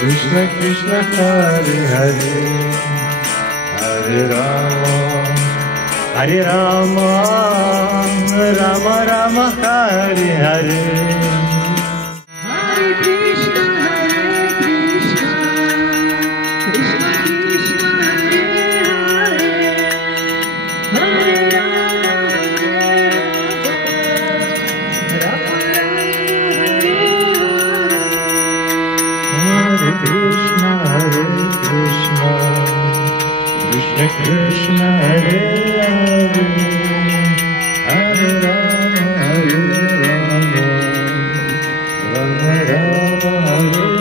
Krishna Krishna Hare Hare Hare Rama Rama Rama Hare Hare Hare Krishna Krishna Krishna Hare Hare Hare Rama Rama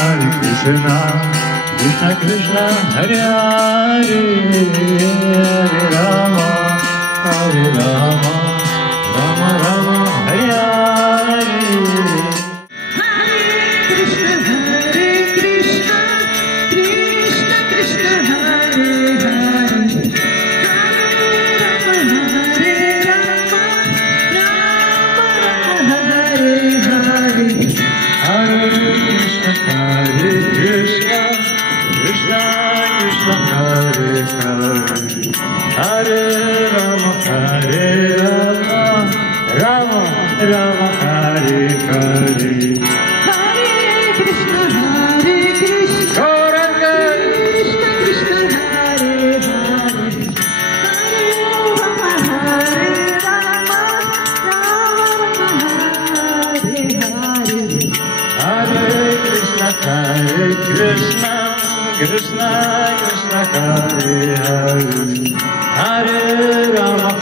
Hare Krishna Krishna Krishna Hare Hare Hare Rama Rama Rama Hare Hare Krishna Krishna Hare Hare Hare Rama Rama Rama Hare Hare Krishna Krishna Krishna Hare Hare Hare Rama Rama Hare Hare Hare Krishna Krishna Krishna Hare Hare Hare Rama Rama Rama Hare Hare Hare Krishna Gauranga Krishna Krishna Hare Hare Hare Rama Hare Hare Hare Krishna Krishna Krishna Hare Hare Hare Rama